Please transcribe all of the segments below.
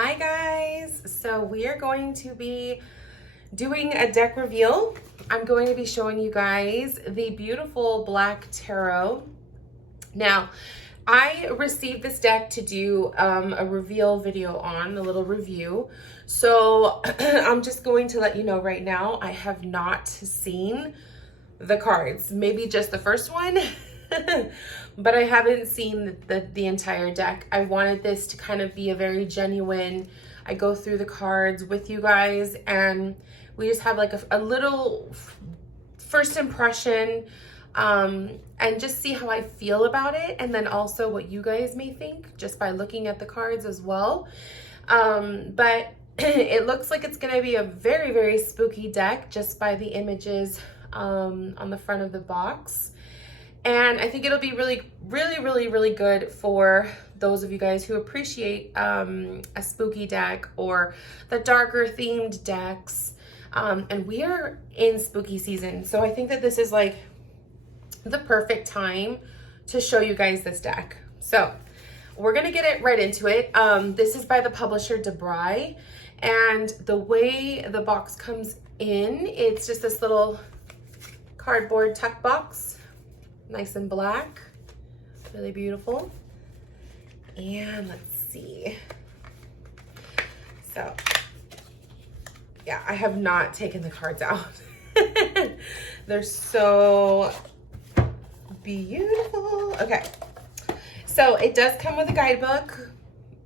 Hi guys, so we are going to be doing a deck reveal. I'm going to be showing you guys the beautiful black tarot. Now, I received this deck to do a reveal video on, a little review. So I'm just going to let you know right now, I have not seen the cards, maybe just the first one. But I haven't seen the entire deck. I wanted this to kind of be a very genuine, I go through the cards with you guys and we just have like a little first impression and just see how I feel about it, and then also what you guys may think just by looking at the cards as well. But it looks like it's going to be a very, very spooky deck just by the images on the front of the box. And I think it'll be really good for those of you guys who appreciate a spooky deck or the darker themed decks. And we are in spooky season, so I think that this is like the perfect time to show you guys this deck. So we're gonna get it right into it. This is by the publisher DaBrigh, and the way the box comes in, it's just this little cardboard tuck box. Nice and black, really beautiful. And let's see. So, yeah, I have not taken the cards out. They're so beautiful. Okay, so it does come with a guidebook.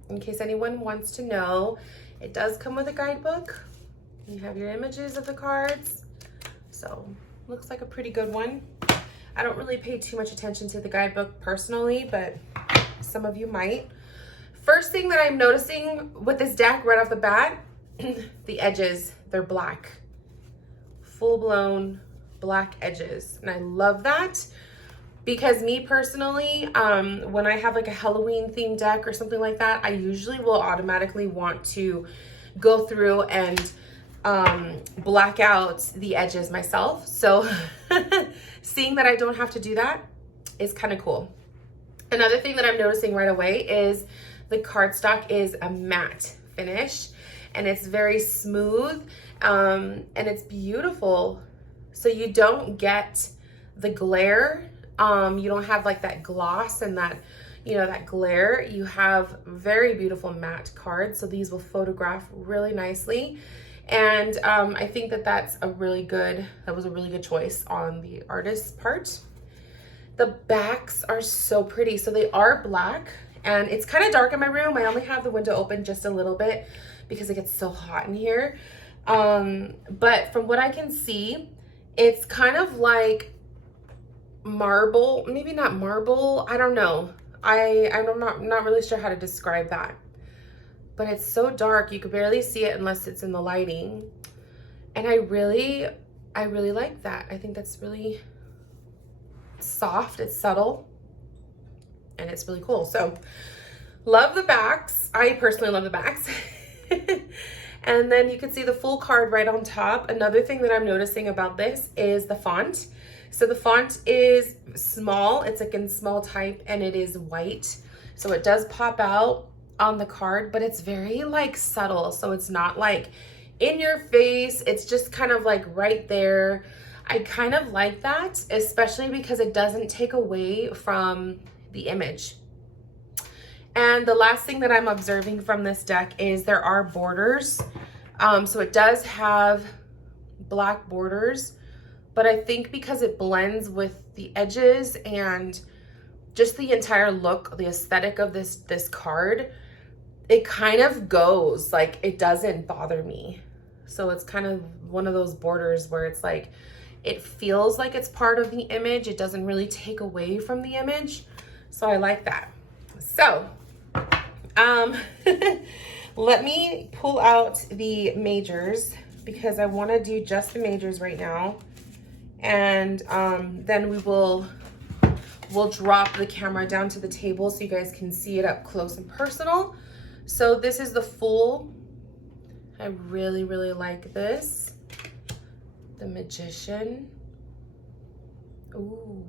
In case anyone wants to know, it does come with a guidebook. You have your images of the cards. So, looks like a pretty good one. I don't really pay too much attention to the guidebook personally, but some of you might. First thing that I'm noticing with this deck right off the bat, the edges, they're black. Full-blown black edges. And I love that because me personally, when I have like a Halloween themed deck or something like that, I usually will automatically want to go through and black out the edges myself. So seeing that I don't have to do that is kind of cool. Another thing that I'm noticing right away is the cardstock is a matte finish and it's very smooth and it's beautiful. So you don't get the glare. You don't have like that gloss and that, you know, that glare. You have very beautiful matte cards. So these will photograph really nicely. And I think that that was a really good choice on the artist's part. The backs are so pretty. So they are black and it's kind of dark in my room. I only have the window open just a little bit because it gets so hot in here. But from what I can see, it's kind of like marble, maybe not marble. I don't know. I'm not really sure how to describe that. But it's so dark, you could barely see it unless it's in the lighting. And I really like that. I think that's really soft, it's subtle, and it's really cool. So, love the backs. I personally love the backs. And then you can see the full card right on top. Another thing that I'm noticing about this is the font. So the font is small, it's like in small type, and it is white. So it does pop out on the card, but it's very like subtle, so it's not like in your face, it's just kind of like right there. I kind of like that, especially because it doesn't take away from the image. And the last thing that I'm observing from this deck is there are borders. So it does have black borders, but I think because it blends with the edges and just the entire look, the aesthetic of this card, it kind of goes, like it doesn't bother me. So it's kind of one of those borders where it's like, it feels like it's part of the image. It doesn't really take away from the image. So I like that. So, let me pull out the majors because I want to do just the majors right now. And then we'll drop the camera down to the table so you guys can see it up close and personal. So this is the full. I really like this. The Magician. Ooh,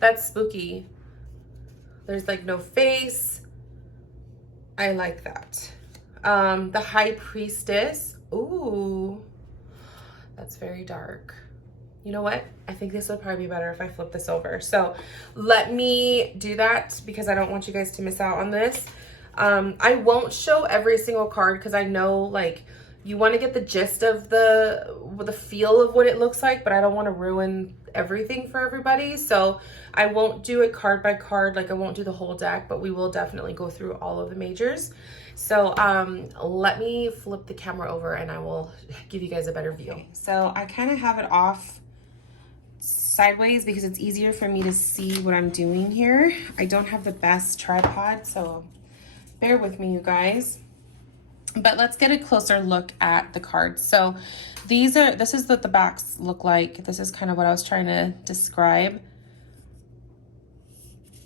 that's spooky. There's like no face. I like that. The High Priestess. Ooh, that's very dark. You know what? I think this would probably be better if I flip this over. So let me do that because I don't want you guys to miss out on this. I won't show every single card because I know like you want to get the gist of the feel of what it looks like, but I don't want to ruin everything for everybody. So I won't do it card by card, like I won't do the whole deck, but we will definitely go through all of the majors. So let me flip the camera over and I will give you guys a better view. Okay, so I kind of have it off sideways because it's easier for me to see what I'm doing here. I don't have the best tripod, so bear with me, you guys. But let's get a closer look at the cards. So this is what the backs look like. This is kind of what I was trying to describe.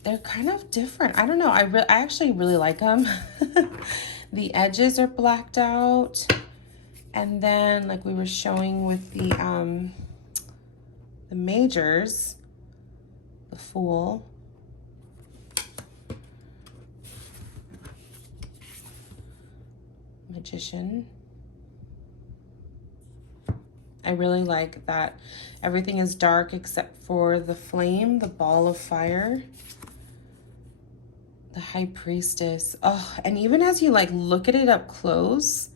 They're kind of different. I don't know. I actually really like them. The edges are blacked out. And then like we were showing with the majors, the Fool, Magician. I really like that everything is dark except for the flame, the ball of fire, the High Priestess. Oh, and even as you like look at it up close,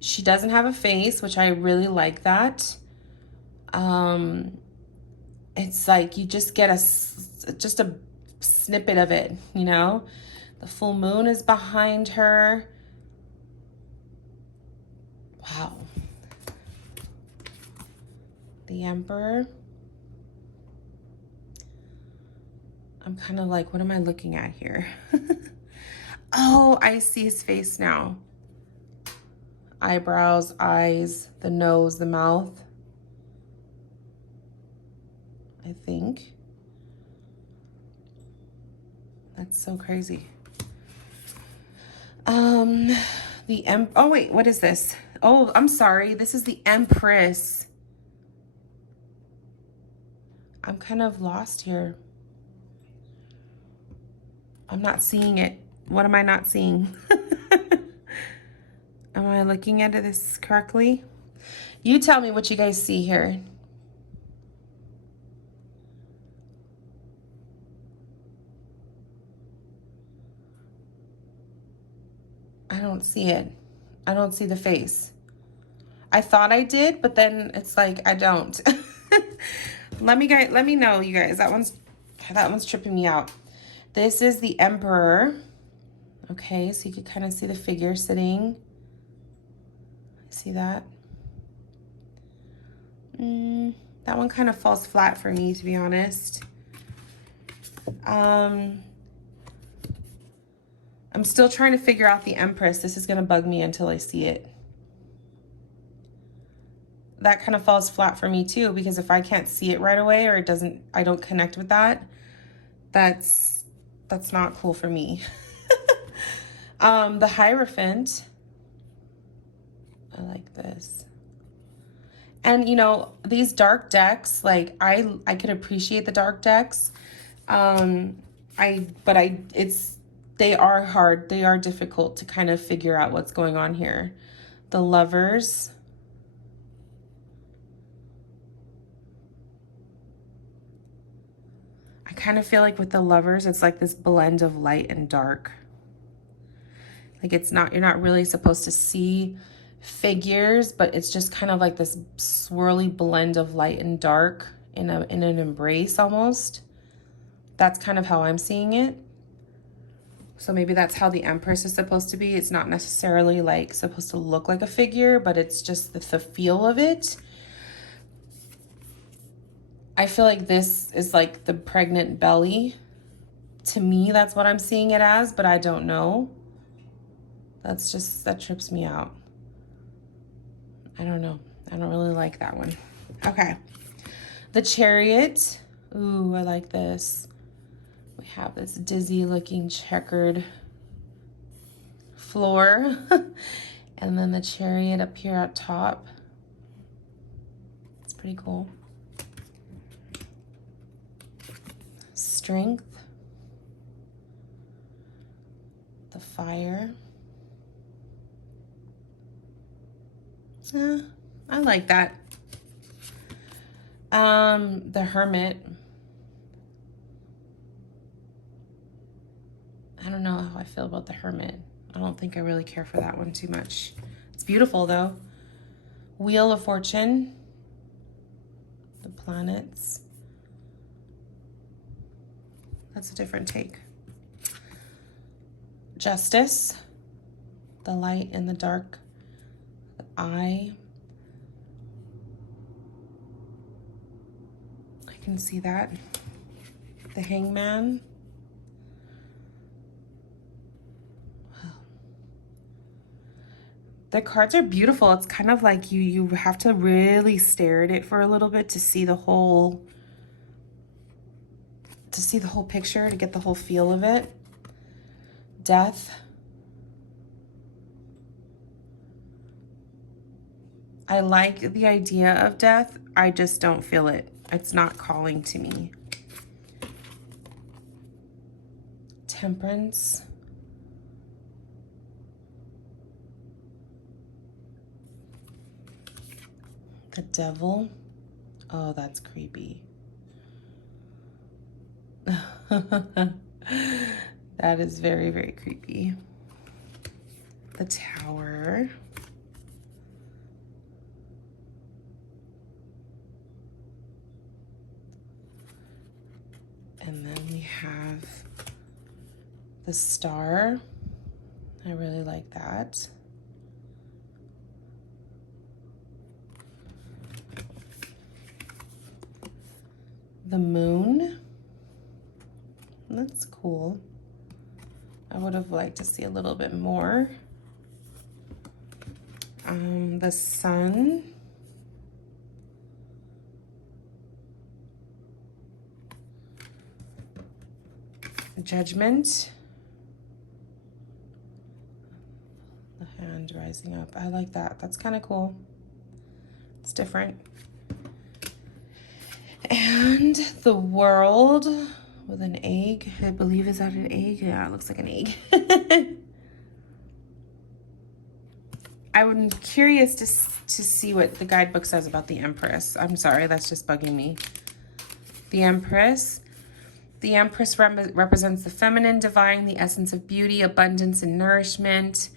she doesn't have a face, which I really like that. It's like you just get just a snippet of it, you know? The full moon is behind her. Wow. The Emperor. I'm kind of like, what am I looking at here? Oh, I see his face now. Eyebrows, eyes, the nose, the mouth. I think. That's so crazy. Oh wait, what is this? Oh, I'm sorry. This is the Empress. I'm kind of lost here. I'm not seeing it. What am I not seeing? Am I looking at this correctly? You tell me what you guys see here. I don't see it. I don't see the face. I thought I did, but then it's like I don't. Let me know, you guys. That one's tripping me out. This is the Emperor. Okay, so you can kind of see the figure sitting. See that? That one kind of falls flat for me, to be honest. I'm still trying to figure out the Empress. This is going to bug me until I see it. That kind of falls flat for me too, because if I can't see it right away or I don't connect with that, that's not cool for me. The Hierophant. I like this. And you know, these dark decks, like I could appreciate the dark decks. They are hard. They are difficult to kind of figure out what's going on here. The Lovers. I kind of feel like with the Lovers, it's like this blend of light and dark. Like you're not really supposed to see figures, but it's just kind of like this swirly blend of light and dark in an embrace almost. That's kind of how I'm seeing it. So maybe that's how the Empress is supposed to be. It's not necessarily like supposed to look like a figure, but it's just the feel of it. I feel like this is like the pregnant belly. To me, that's what I'm seeing it as, but I don't know. That trips me out. I don't know. I don't really like that one. Okay. The Chariot. Ooh, I like this. We have this dizzy looking checkered floor. And then the Chariot up here at top. It's pretty cool. Strength. the Fire. I like that. The Hermit. I don't know how I feel about the Hermit. I don't think I really care for that one too much. It's beautiful though. Wheel of Fortune. The planets. That's a different take. Justice. The light and the dark. The eye. I can see that. The Hangman. Wow. The cards are beautiful. It's kind of like you have to really stare at it for a little bit to see the whole picture, to get the whole feel of it. Death. I like the idea of death. I just don't feel it. It's not calling to me. Temperance. The Devil. Oh, that's creepy. That is very, very creepy. The Tower. And then we have the Star. I really like that. The Moon. That's cool. I would have liked to see a little bit more. The Sun. Judgment. The Hand rising up. I like that. That's kind of cool. It's different. And the World with an egg. I believe, is that an egg? Yeah, it looks like an egg. I'm curious to see what the guidebook says about the Empress. I'm sorry, that's just bugging me. The Empress. The Empress represents the feminine divine, the essence of beauty, abundance, and nourishment.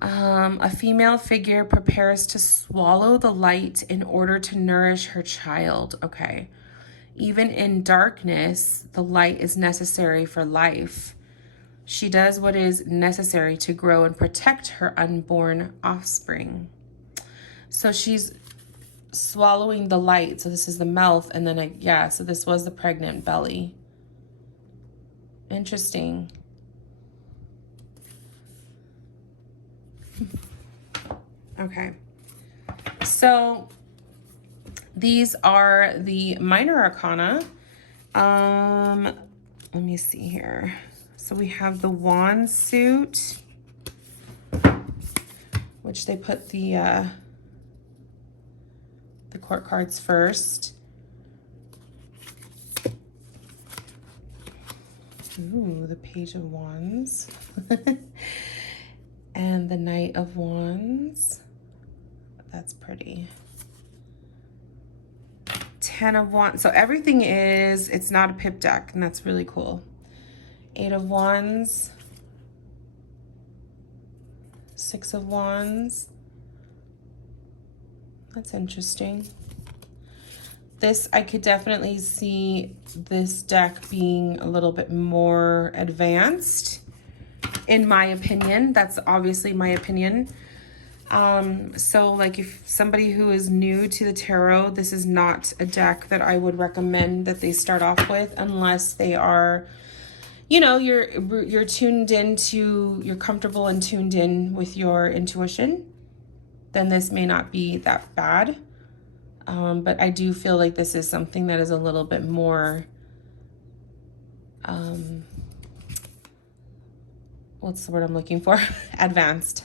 A female figure prepares to swallow the light in order to nourish her child. Okay. Even in darkness, the light is necessary for life. She does what is necessary to grow and protect her unborn offspring. So she's swallowing the light. So this is the mouth, and then, yeah, so this was the pregnant belly. Interesting. Okay. So these are the minor arcana. Let me see here. So we have the wand suit, which they put the court cards first. Ooh, the Page of Wands. And the Knight of Wands. That's pretty. 10 of Wands. So everything is, it's not a pip deck, and that's really cool. 8 of Wands. 6 of Wands. That's interesting. This, I could definitely see this deck being a little bit more advanced, in my opinion. That's obviously my opinion. So like if somebody who is new to the tarot, this is not a deck that I would recommend that they start off with, unless they are, you know, you're tuned into, you're comfortable and tuned in with your intuition. Then this may not be that bad. But I do feel like this is something that is a little bit more, what's the word I'm looking for? Advanced.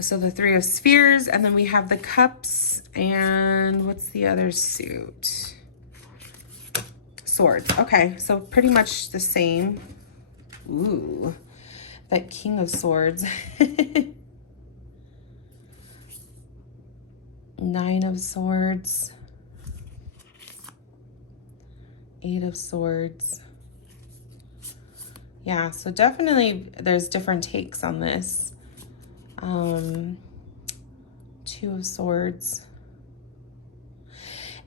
So the 3 of Spheres, and then we have the Cups, and what's the other suit? Swords. Okay, so pretty much the same. Ooh, that King of Swords. Nine of Swords. Eight of Swords. Yeah, so definitely there's different takes on this. Two of Swords.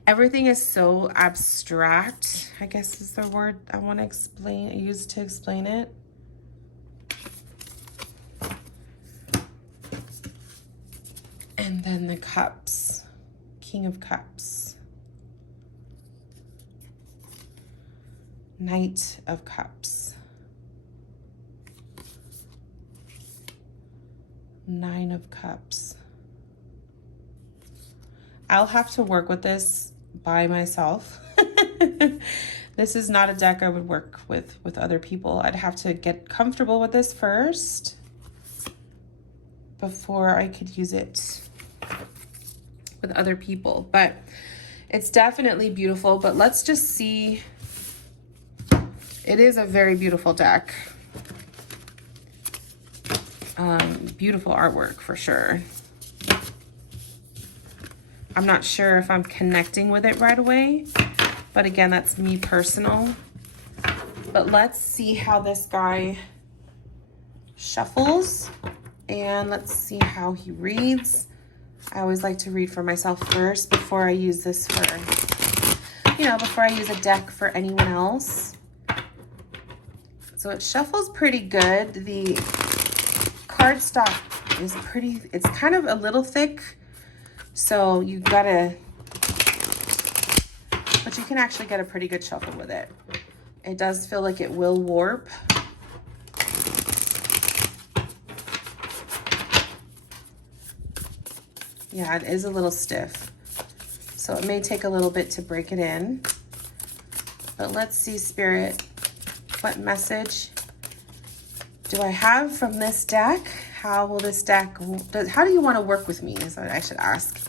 Everything is so abstract, I guess is the word I want to use to explain it. And then the Cups, King of Cups. Knight of Cups. Nine of Cups. I'll have to work with this by myself. This is not a deck I would work with other people. I'd have to get comfortable with this first before I could use it with other people. But it's definitely beautiful. But let's just see. It is a very beautiful deck. Beautiful artwork for sure. I'm not sure if I'm connecting with it right away, but again, that's me personal. But let's see how this guy shuffles, and let's see how he reads. I always like to read for myself first before I use this for, you know, before I use a deck for anyone else. So it shuffles pretty good. The cardstock is pretty, it's kind of a little thick. So you gotta, but you can actually get a pretty good shuffle with it. It does feel like it will warp. Yeah, it is a little stiff. So it may take a little bit to break it in. But let's see, Spirit, what message do I have from this deck? How will this deck, how do you want to work with me is what I should ask.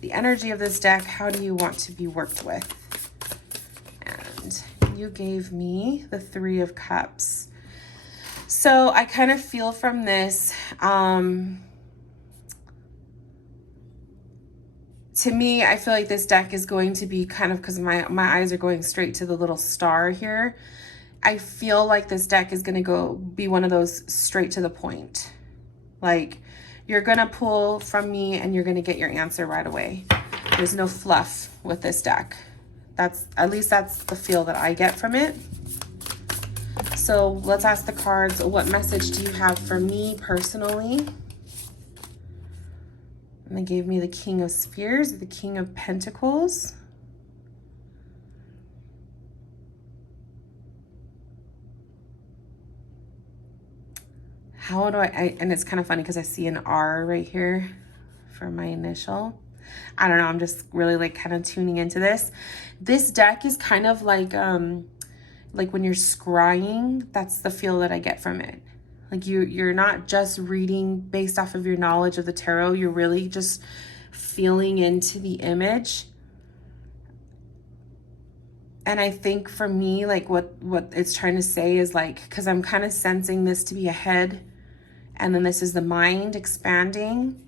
The energy of this deck, how do you want to be worked with? And you gave me the Three of Cups. So I kind of feel from this, to me, I feel like this deck is going to be kind of, because my eyes are going straight to the little star here. I feel like this deck is going to be one of those straight to the point. Like, you're going to pull from me and you're going to get your answer right away. There's no fluff with this deck. At least that's the feel that I get from it. So let's ask the cards, what message do you have for me personally? And they gave me the King of Spears, the King of Pentacles. How do and it's kind of funny because I see an R right here for my initial. I don't know, I'm just really like kind of tuning into this. This deck is kind of like when you're scrying, that's the feel that I get from it. Like you're not just reading based off of your knowledge of the tarot, you're really just feeling into the image. And I think for me, like what it's trying to say is like, because I'm kind of sensing this to be a head, and then this is the mind expanding.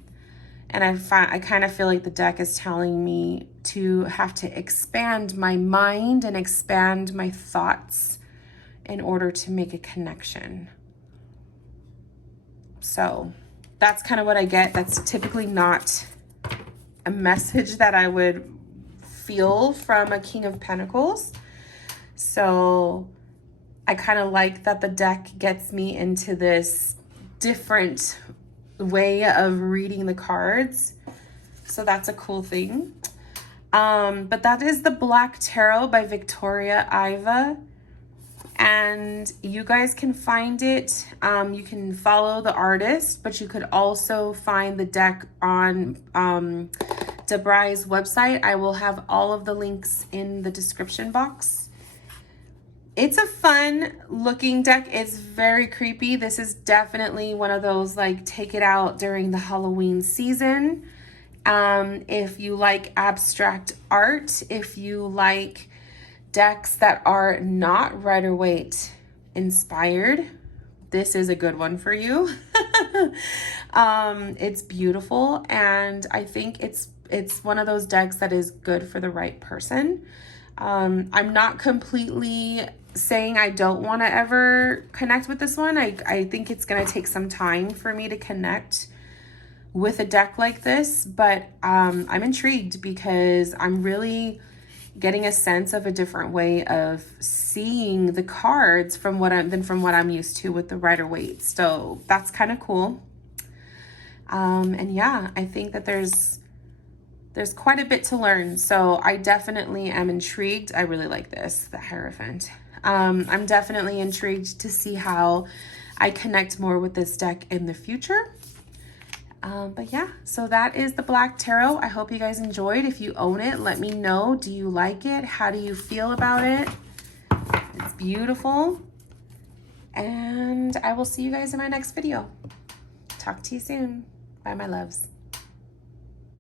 And I kind of feel like the deck is telling me to have to expand my mind and expand my thoughts in order to make a connection. So that's kind of what I get. That's typically not a message that I would feel from a King of Pentacles. So I kind of like that the deck gets me into this different way of reading the cards. So that's a cool thing. But that is the Black Tarot by Victoria Iva. And you guys can find it. You can follow the artist, but you could also find the deck on DaBrigh's website. I will have all of the links in the description box. It's a fun looking deck. It's very creepy. This is definitely one of those like take it out during the Halloween season. If you like abstract art, if you like decks that are not Rider-Waite inspired, this is a good one for you. It's beautiful, and I think it's one of those decks that is good for the right person. I'm not completely saying I don't want to ever connect with this one. I think it's going to take some time for me to connect with a deck like this, but I'm intrigued because I'm really getting a sense of a different way of seeing the cards from what I'm used to with the Rider-Waite. So that's kind of cool. And yeah, I think that there's quite a bit to learn. So I definitely am intrigued. I really like this, the Hierophant. I'm definitely intrigued to see how I connect more with this deck in the future. But yeah, so that is the Black Tarot. I hope you guys enjoyed. If you own it, let me know. Do you like it? How do you feel about it? It's beautiful. And I will see you guys in my next video. Talk to you soon. Bye, my loves.